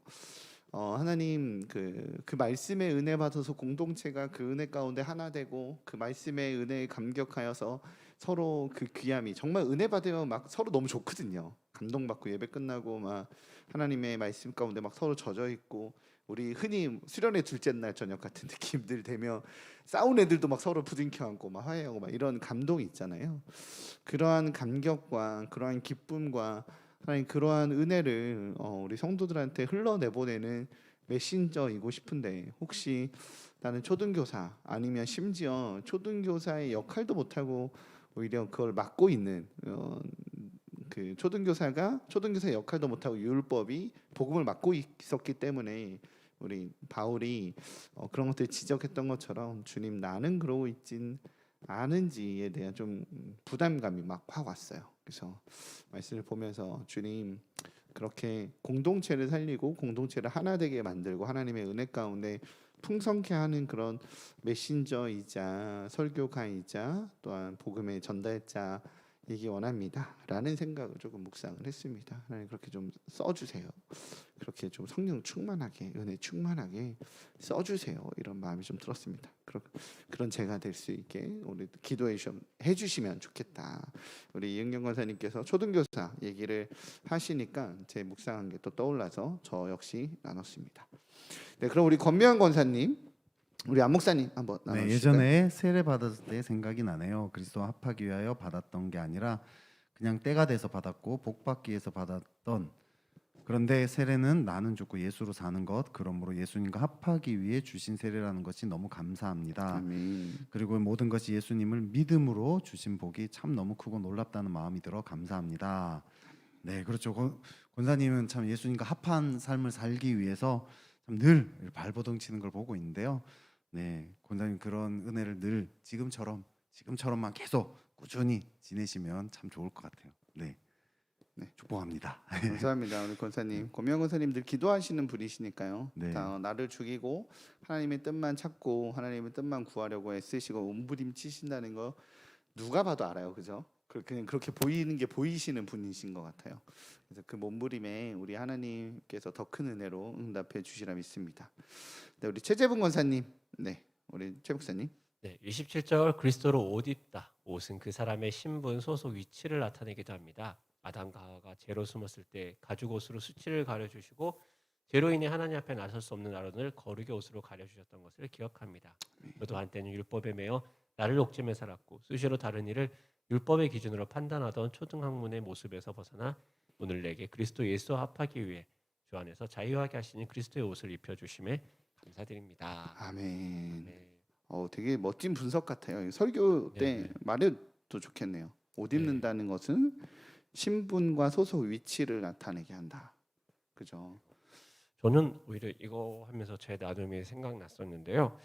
하나님 그 말씀의 은혜 받아서 공동체가 그 은혜 가운데 하나 되고 그 말씀의 은혜에 감격하여서 서로 그 귀함이 정말 은혜 받으면 막 서로 너무 좋거든요. 감동받고 예배 끝나고 막 하나님의 말씀 가운데 막 서로 젖어 있고 우리 흔히 수련회 둘째 날 저녁 같은 느낌들 되며 싸운 애들도 막 서로 부둥켜 안고 막 화해하고 막 이런 감동이 있잖아요. 그러한 감격과 그러한 기쁨과 하나님 그러한 은혜를 우리 성도들한테 흘러내보내는 메신저이고 싶은데 혹시 나는 초등교사 아니면 심지어 초등교사의 역할도 못하고 오히려 그걸 맡고 있는 그 초등교사의 역할도 못하고 율법이 복음을 맡고 있었기 때문에 우리 바울이 그런 것들 지적했던 것처럼 주님 나는 그러고 있진 않은지에 대한 좀 부담감이 막 확 왔어요. 그래서 말씀을 보면서 주님 그렇게 공동체를 살리고 공동체를 하나 되게 만들고 하나님의 은혜 가운데 풍성케 하는 그런 메신저이자 설교가이자 또한 복음의 전달자이기 원합니다라는 생각을 조금 묵상을 했습니다. 하나님 그렇게 좀 써주세요. 그렇게 좀 성령 충만하게 은혜 충만하게 써주세요. 이런 마음이 좀 들었습니다. 그런 제가 될 수 있게 우리 기도해 주시면 좋겠다. 우리 이은경 권사님께서 초등교사 얘기를 하시니까 제 묵상한 게 또 떠올라서 저 역시 나눴습니다. 네, 그럼 우리 권명환 권사님, 우리 안 목사님 한번 네, 나눠주실까요? 예전에 세례 받았을 때 생각이 나네요. 그리스도 합하기 위하여 받았던 게 아니라 그냥 때가 돼서 받았고 복 받기 위해서 받았던. 그런데 세례는 나는 죽고 예수로 사는 것, 그러므로 예수님과 합하기 위해 주신 세례라는 것이 너무 감사합니다. 아멘. 그리고 모든 것이 예수님을 믿음으로 주신 복이 참 너무 크고 놀랍다는 마음이 들어 감사합니다. 네, 그렇죠. 권사님은 참 예수님과 합한 삶을 살기 위해서 참 늘 발버둥 치는 걸 보고 있는데요. 네, 권사님 그런 은혜를 늘 지금처럼만 계속 꾸준히 지내시면 참 좋을 것 같아요. 네, 네. 축복합니다. 감사합니다. 우리 권사님, 권명환 권사님들 기도하시는 분이시니까요. 네. 다 나를 죽이고 하나님의 뜻만 찾고 하나님의 뜻만 구하려고 애쓰시고 몸부림치신다는 거 누가 봐도 알아요, 그죠? 그냥 그렇게 보이는 게 보이시는 분이신 것 같아요. 그래서 그 몸부림에 우리 하나님께서 더 큰 은혜로 응답해 주시라 믿습니다. 네, 우리 최재분 권사님, 네, 우리 최 목사님. 네, 27절 그리스도로 옷 입다. 옷은 그 사람의 신분, 소속, 위치를 나타내기도 합니다. 아담과 하와가 죄로 숨었을 때 가죽 옷으로 수치를 가려주시고 죄로 인해 하나님 앞에 나설 수 없는 아론을 거룩의 옷으로 가려주셨던 것을 기억합니다. 저도 한때는 율법에 매여 나를 옥죄며 살았고 수시로 다른 일을 율법의 기준으로 판단하던 초등학문의 모습에서 벗어나 오늘 내게 그리스도 예수와 합하기 위해 주 안에서 자유하게 하시는 그리스도의 옷을 입혀주심에 감사드립니다. 아멘. 네. 되게 멋진 분석 같아요. 설교 때 네. 말해도 좋겠네요. 옷 네. 입는다는 것은 신분과 소속 위치를 나타내게 한다. 그죠? 저는 오히려 이거 하면서 제 나름의 생각났었는데요.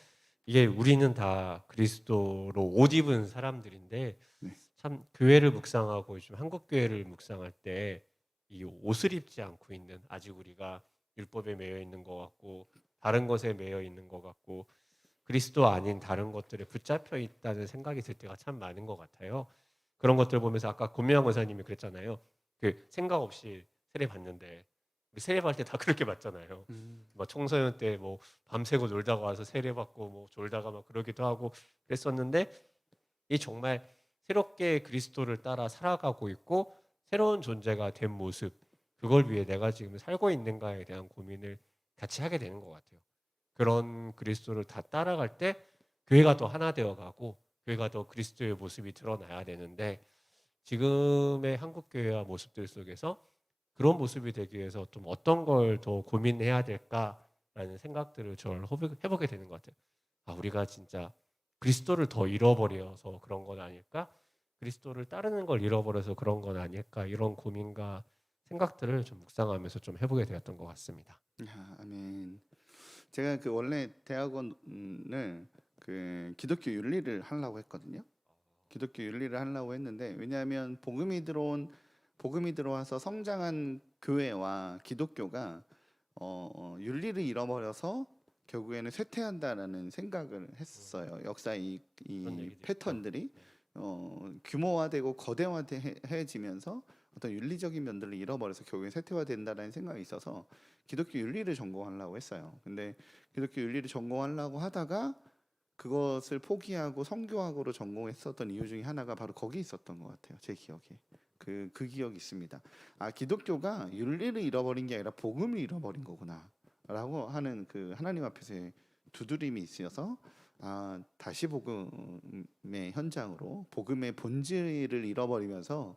이게 우리는 다 그리스도로 옷 입은 사람들인데 네. 참 교회를 묵상하고 요즘 한국 교회를 묵상할 때 이 옷을 입지 않고 있는 아직 우리가 율법에 매여 있는 것 같고 다른 것에 매여 있는 것 같고 그리스도 아닌 다른 것들에 붙잡혀 있다는 생각이 들 때가 참 많은 것 같아요. 그런 것들 보면서 아까 권미영 권사님이 그랬잖아요. 그 생각 없이 세례 받는데 우리 세례 받을 때 다 그렇게 받잖아요. 막 청소년 때 뭐 밤새고 놀다가 와서 세례 받고 뭐 졸다가 막 그러기도 하고 그랬었는데 이 정말 새롭게 그리스도를 따라 살아가고 있고 새로운 존재가 된 모습 그걸 위해 내가 지금 살고 있는가에 대한 고민을 같이 하게 되는 것 같아요. 그런 그리스도를 다 따라갈 때 교회가 더 하나 되어가고 교회가 더 그리스도의 모습이 드러나야 되는데 지금의 한국 교회와 모습들 속에서 그런 모습이 되기 위해서 좀 어떤 걸 더 고민해야 될까라는 생각들을 저를 해보게 되는 것 같아요. 아, 우리가 진짜 그리스도를 더 잃어버려서 그런 건 아닐까? 그리스도를 따르는 걸 잃어버려서 그런 건 아닐까? 이런 고민과 생각들을 좀 묵상하면서 좀 해보게 되었던 것 같습니다. 아멘. 제가 그 원래 대학원을 그 기독교 윤리를 하려고 했거든요. 기독교 윤리를 하려고 했는데 왜냐하면 복음이 들어와서 성장한 교회와 기독교가 윤리를 잃어버려서 결국에는 쇠퇴한다라는 생각을 했어요. 역사의 이 그런 얘기도 패턴들이 있죠. 규모화되고 거대화해지면서 어떤 윤리적인 면들을 잃어버려서 결국엔 쇠퇴화된다라는 생각이 있어서 기독교 윤리를 전공하려고 했어요. 근데 기독교 윤리를 전공하려고 하다가 그것을 포기하고 성교학으로 전공했었던 이유 중에 하나가 바로 거기 있었던 것 같아요. 제 기억에 그 기억이 있습니다. 아, 기독교가 윤리를 잃어버린 게 아니라 복음을 잃어버린 거구나라고 하는 그 하나님 앞에서의 두드림이 있어서 다시 복음의 현장으로 복음의 본질을 잃어버리면서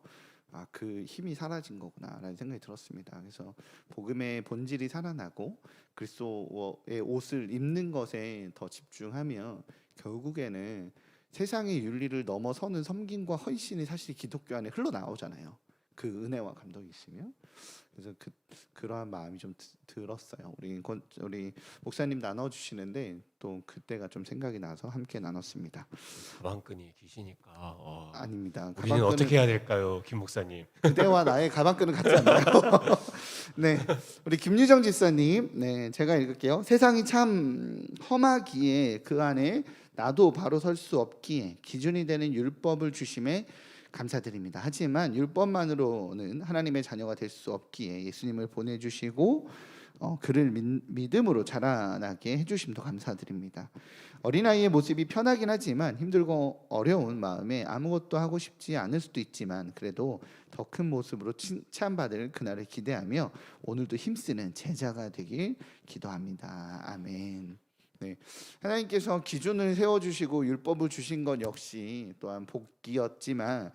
그 힘이 사라진 거구나라는 생각이 들었습니다. 그래서 복음의 본질이 살아나고 그리스도의 옷을 입는 것에 더 집중하면 결국에는 세상의 윤리를 넘어서는 섬김과 헌신이 사실 기독교 안에 흘러나오잖아요. 그 은혜와 감동이 있으면. 그래서 그러한 마음이 좀 들었어요. 우리 목사님 나눠주시는데 또 그때가 좀 생각이 나서 함께 나눴습니다. 가방끈이 기시니까 아닙니다. 우리는 가방끈은 어떻게 해야 될까요, 김 목사님? 그대와 나의 가방끈은 같지 않나요? 네, 우리 김유정 집사님, 네, 제가 읽을게요. 세상이 참 험하기에 그 안에 나도 바로 설 수 없기에 기준이 되는 율법을 주심에 감사드립니다. 하지만 율법만으로는 하나님의 자녀가 될 수 없기에 예수님을 보내주시고 그를 믿음으로 자라나게 해주심도 감사드립니다. 어린아이의 모습이 편하긴 하지만 힘들고 어려운 마음에 아무것도 하고 싶지 않을 수도 있지만 그래도 더 큰 모습으로 칭찬받을 그날을 기대하며 오늘도 힘쓰는 제자가 되길 기도합니다. 아멘. 네, 하나님께서 기준을 세워주시고 율법을 주신 것 역시 또한 복이었지만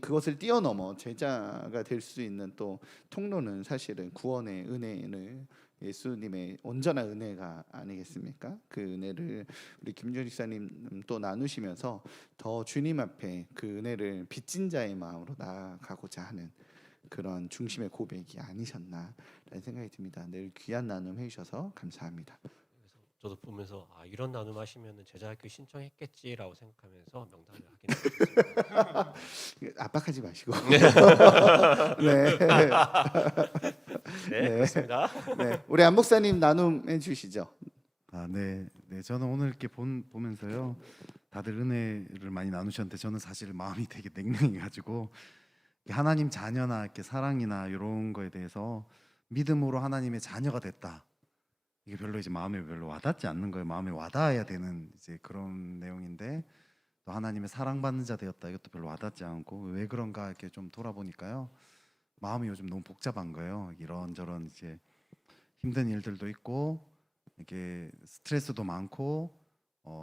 그것을 뛰어넘어 제자가 될 수 있는 또 통로는 사실은 구원의 은혜를 예수님의 온전한 은혜가 아니겠습니까? 그 은혜를 우리 김준 집사님 또 나누시면서 더 주님 앞에 그 은혜를 빚진 자의 마음으로 나아가고자 하는 그런 중심의 고백이 아니셨나라는 생각이 듭니다. 늘 귀한 나눔 해주셔서 감사합니다. 저도 보면서 이런 나눔 하시면은 제자학교 신청했겠지라고 생각하면서 명단을 확인했습니다. 압박하지 마시고. 네. 네. 네, 그렇습니다. 네. 우리 안 목사님 나눔해 주시죠. 네. 저는 오늘 이렇게 보면서요, 다들 은혜를 많이 나누셨는데 저는 사실 마음이 되게 냉랭해가지고 하나님 자녀나 이렇게 사랑이나 이런 거에 대해서 믿음으로 하나님의 자녀가 됐다. 이게 별로 이제 마음에 별로 와닿지 않는 거예요. 마음에 와닿아야 되는 이제 그런 내용인데 또 하나님의 사랑받는 자 되었다. 이것도 별로 와닿지 않고 왜 그런가 이렇게 좀 돌아보니까요, 마음이 요즘 너무 복잡한 거예요. 이런저런 이제 힘든 일들도 있고 이렇게 스트레스도 많고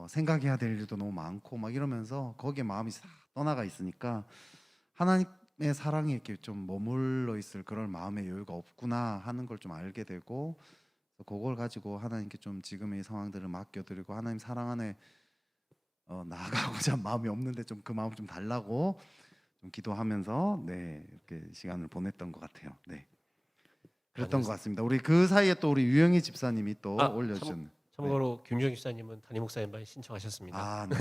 생각해야 될 일도 너무 많고 막 이러면서 거기에 마음이 싹 떠나가 있으니까 하나님의 사랑에 이렇게 좀 머물러 있을 그런 마음의 여유가 없구나 하는 걸 좀 알게 되고, 그걸 가지고 하나님께 좀 지금의 이 상황들을 맡겨드리고 하나님 사랑 안에 나아가고자 마음이 없는데 좀 그 마음 좀 달라고 좀 기도하면서 이렇게 시간을 보냈던 것 같아요. 네, 그랬던 것 같습니다. 우리 그 사이에 또 우리 유영희 집사님이 또 올려주셨네. 참고로 김주영 집사님은 담임 목사님만 신청하셨습니다. 네.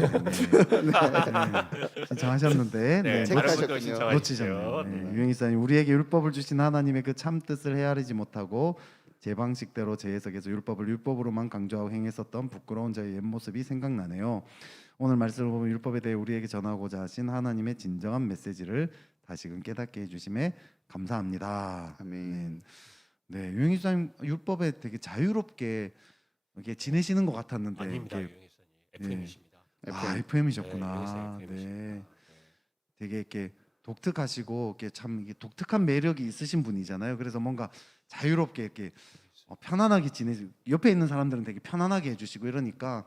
신청하셨는데 네, 체크하셨군요. 다른 분도 신청하셨어요. 놓치셨네요. 네. 유영희 집사님, 우리에게 율법을 주신 하나님의 그 참 뜻을 헤아리지 못하고 제 방식대로 제 해석에서 율법을 율법으로만 강조하고 행했었던 부끄러운 저의 옛 모습이 생각나네요. 오늘 말씀을 보면 율법에 대해 우리에게 전하고자 하신 하나님의 진정한 메시지를 다시금 깨닫게 해주심에 감사합니다. 아멘. 네, 유영희 집사님 율법에 되게 자유롭게 이렇게 지내시는 것 같았는데 아닙니다, 이렇게, 유영 집사님. FM이십니다. FM이셨구나. 네, 네, 되게 이렇게 독특하시고 이렇게 참 이게 독특한 매력이 있으신 분이잖아요. 그래서 뭔가 자유롭게 이렇게 편안하게 지내시. 옆에 있는 사람들은 되게 편안하게 해주시고 이러니까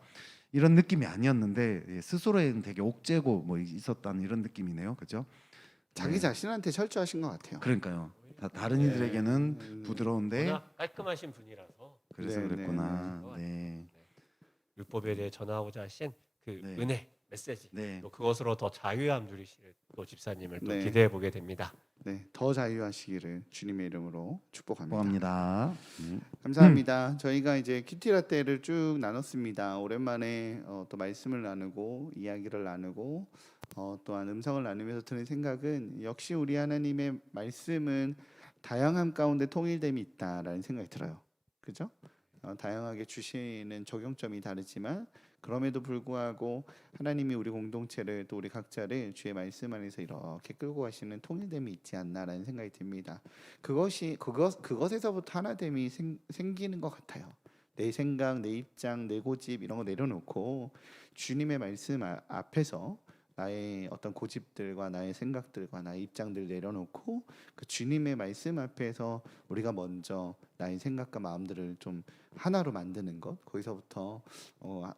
이런 느낌이 아니었는데 스스로에는 되게 옥죄고 뭐 있었다는 이런 느낌이네요. 그죠? 자기 자신한테 철저하신 것 같아요. 그러니까요. 다른 이들에게는 부드러운데 워낙 깔끔하신 분이라서 그래서 네, 그랬구나. 네, 네. 율법에 대해 전하고자 하신 그 네. 은혜 메시지 네. 또 그것으로 더 자유함 누리실 또 집사님을 또 네. 기대해 보게 됩니다. 네, 더 자유하시기를 주님의 이름으로 축복합니다. 고맙습니다. 감사합니다. 저희가 이제 큐티라떼를 쭉 나눴습니다. 오랜만에 또 말씀을 나누고 이야기를 나누고 또한 음성을 나누면서 드는 생각은 역시 우리 하나님의 말씀은 다양함 가운데 통일됨이 있다라는 생각이 들어요. 그죠? 다양하게 주시는 적용점이 다르지만 그럼에도 불구하고 하나님이 우리 공동체를 또 우리 각자를 주의 말씀 안에서 이렇게 끌고 가시는 통일됨이 있지 않나라는 생각이 듭니다. 그것에서부터 하나됨이 생기는 것 같아요. 내 생각, 내 입장, 내 고집 이런 거 내려놓고 주님의 말씀 앞에서 나의 어떤 고집들과 나의 생각들과 나의 입장들 내려놓고 그 주님의 말씀 앞에서 우리가 먼저 나의 생각과 마음들을 좀 하나로 만드는 것, 거기서부터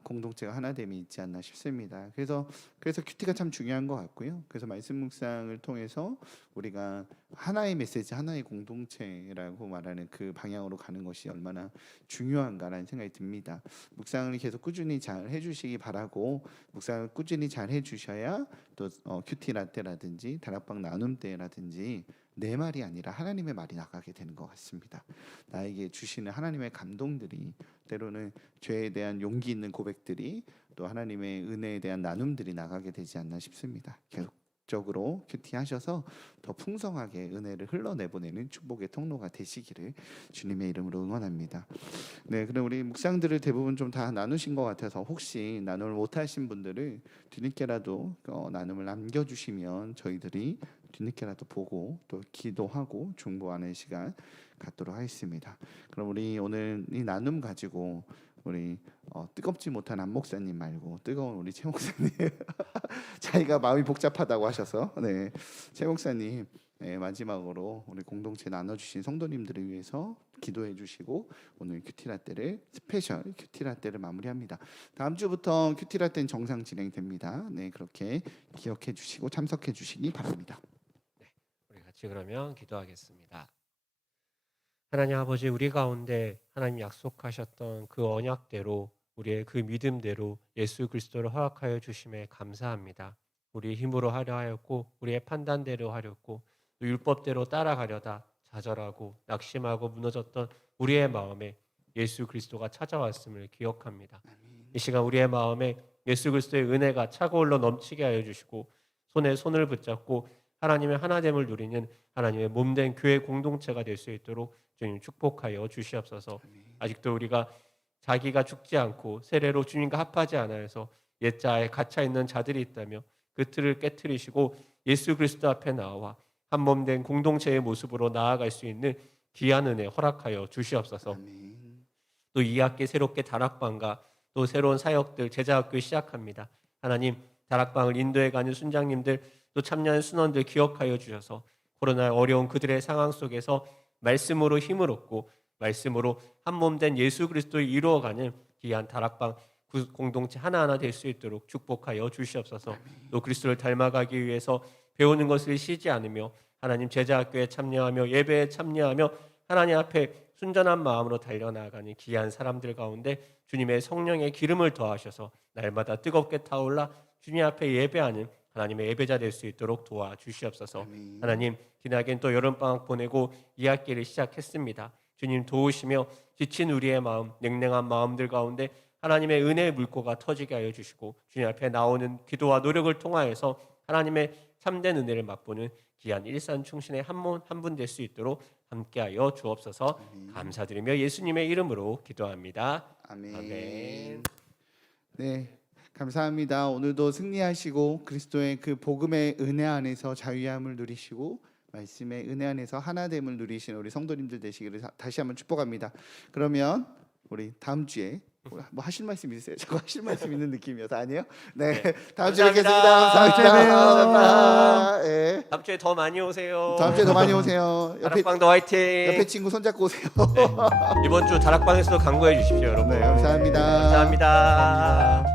공동체가 하나됨이 있지 않나 싶습니다. 그래서 큐티가 참 중요한 것 같고요. 그래서 말씀 묵상을 통해서 우리가 하나의 메시지, 하나의 공동체라고 말하는 그 방향으로 가는 것이 얼마나 중요한가라는 생각이 듭니다. 묵상을 계속 꾸준히 잘 해주시기 바라고, 묵상을 꾸준히 잘 해주셔야 또 큐티 라떼라든지 다락방 나눔 때라든지 내 말이 아니라 하나님의 말이 나가게 되는 것 같습니다. 나에게 주시는 하나님의 감동들이, 때로는 죄에 대한 용기 있는 고백들이, 또 하나님의 은혜에 대한 나눔들이 나가게 되지 않나 싶습니다. 계속적으로 큐티하셔서 더 풍성하게 은혜를 흘러내보내는 축복의 통로가 되시기를 주님의 이름으로 응원합니다. 네, 그럼 우리 묵상들을 대부분 좀 다 나누신 것 같아서 혹시 나눔을 못하신 분들은 뒤늦게라도 나눔을 남겨주시면 저희들이 뒤늦게라도 보고 또 기도하고 중보하는 시간 갖도록 하겠습니다. 그럼 우리 오늘 이 나눔 가지고 우리 뜨겁지 못한 안 목사님 말고 뜨거운 우리 최 목사님 자기가 마음이 복잡하다고 하셔서 최 목사님 마지막으로 우리 공동체 나눠주신 성도님들을 위해서 기도해 주시고 오늘 큐티라떼를 스페셜 큐티라떼를 마무리합니다. 다음 주부터 큐티라떼는 정상 진행됩니다. 그렇게 기억해 주시고 참석해 주시기 바랍니다. 우리 같이 그러면 기도하겠습니다. 하나님 아버지, 우리 가운데 하나님 약속하셨던 그 언약대로, 우리의 그 믿음대로 예수 그리스도를 허락하여 주심에 감사합니다. 우리의 힘으로 하려 하였고 우리의 판단대로 하렸고 또 율법대로 따라가려다 좌절하고 낙심하고 무너졌던 우리의 마음에 예수 그리스도가 찾아왔음을 기억합니다. 이 시간 우리의 마음에 예수 그리스도의 은혜가 차고올러 넘치게 하여 주시고 손에 손을 붙잡고 하나님의 하나됨을 누리는 하나님의 몸된 교회 공동체가 될 수 있도록 주님 축복하여 주시옵소서. 아직도 우리가 자기가 죽지 않고 세례로 주님과 합하지 않아서 옛자에 갇혀 있는 자들이 있다며 그 틀을 깨트리시고 예수 그리스도 앞에 나와 한 몸된 공동체의 모습으로 나아갈 수 있는 귀한 은혜 허락하여 주시옵소서. 또 2학기 새롭게 다락방과 또 새로운 사역들 제자학교 시작합니다. 하나님, 다락방을 인도해가는 순장님들 또 참여하는 순원들 기억하여 주셔서 코로나 어려운 그들의 상황 속에서 말씀으로 힘을 얻고 말씀으로 한 몸된 예수 그리스도를 이루어가는 귀한 다락방 공동체 하나하나 될 수 있도록 축복하여 주시옵소서. 또 그리스도를 닮아가기 위해서 배우는 것을 쉬지 않으며 하나님 제자학교에 참여하며 예배에 참여하며 하나님 앞에 순전한 마음으로 달려나가는 귀한 사람들 가운데 주님의 성령의 기름을 더하셔서 날마다 뜨겁게 타올라 주님 앞에 예배하는 하나님의 예배자 될 수 있도록 도와주시옵소서. 하나님, 기나긴 또 여름방학 보내고 2학기를 시작했습니다. 주님 도우시며 지친 우리의 마음, 냉랭한 마음들 가운데 하나님의 은혜의 물고가 터지게 하여 주시고 주님 앞에 나오는 기도와 노력을 통하여서 하나님의 참된 은혜를 맛보는 귀한 일산 충신의 한 분 될 수 있도록 함께하여 주옵소서. 감사드리며 예수님의 이름으로 기도합니다. 아멘. 네, 감사합니다. 오늘도 승리하시고 그리스도의 그 복음의 은혜 안에서 자유함을 누리시고 말씀의 은혜 안에서 하나됨을 누리시는 우리 성도님들 되시기를 다시 한번 축복합니다. 그러면 우리 다음 주에 뭐 하실 말씀 있으세요? 저거 하실 말씀 있는 느낌이어서 아니에요? 네, 다음 주에 뵙겠습니다. 다음 주에 봬요. 감사합니다. 네. 다음 주에 더 많이 오세요. 다음 주에 더 많이 오세요. 다락방도 화이팅. 옆에 친구 손잡고 오세요. 네. 이번 주 다락방에서도 강구해 주십시오, 여러분. 네, 감사합니다. 감사합니다.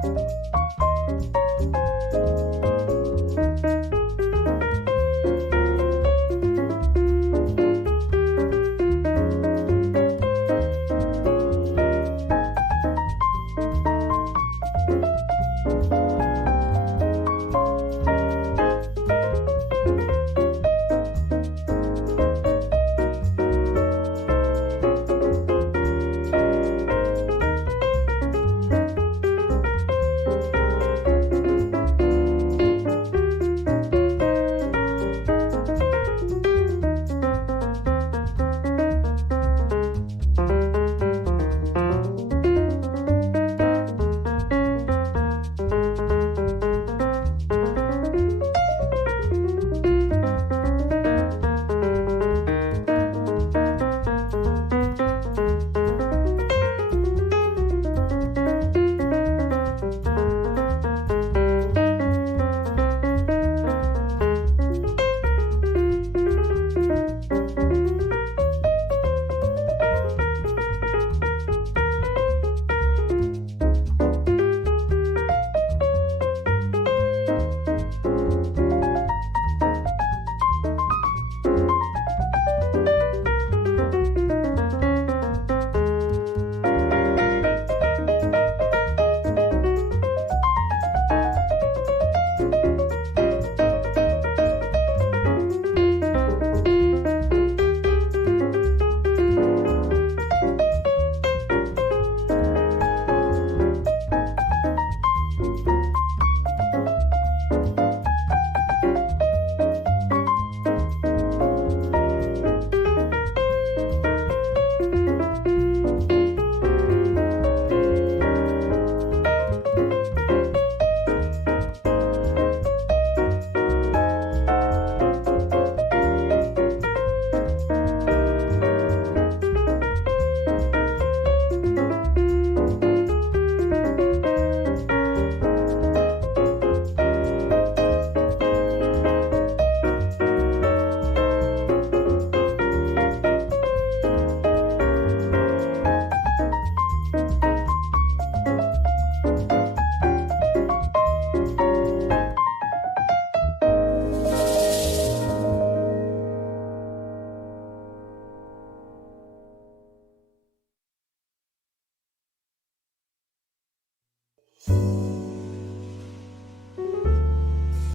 네.